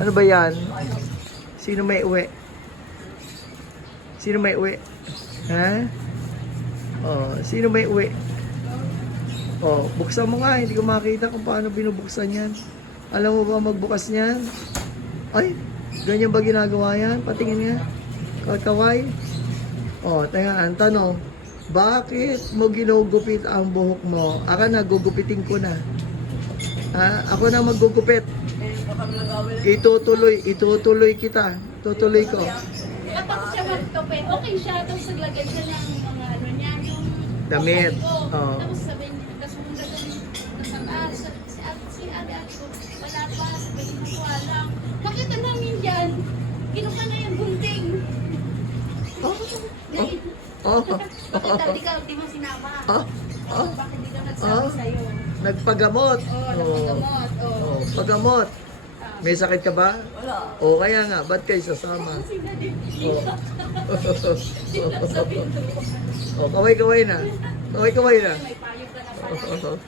Ano ba yan? Sino may uwi? Sino may uwi? Ha? Oh, sino may uwi? Oh, buksan mo nga. Hindi ko makita kung paano binubuksan yan. Alam mo ba magbukas niyan? Ay, ganyan ba ginagawa yan? Patingin nga. Kaway. Oh, ang tanong. Bakit mo ginugupit ang buhok mo? Aka na, gugupitin ko na. Ha? Ako na maggugupit. Itutuloy kita. Tutuloy ko. Tapos siya magtupit, okay siya. Tapos naglagay siya ng mga ano niya, yung Damit. Oh. Oh. Tapos sabihin niya, tapos kung gagawin nagpataas, si ate ko, wala pa, sabihin mo ko alam. Makita namin dyan, kinuha na yung gunting. Bakit ikaw, di mo sinama? Bakit di ka nagsabi sa'yo? Nagpagamot. Nagpagamot. Oh, pagamot. May sakit ka ba? Wala. O kaya nga, ba't kayo sasama? Oh, kaway-kaway na. Kaway-kaway na. May payo ka na pala.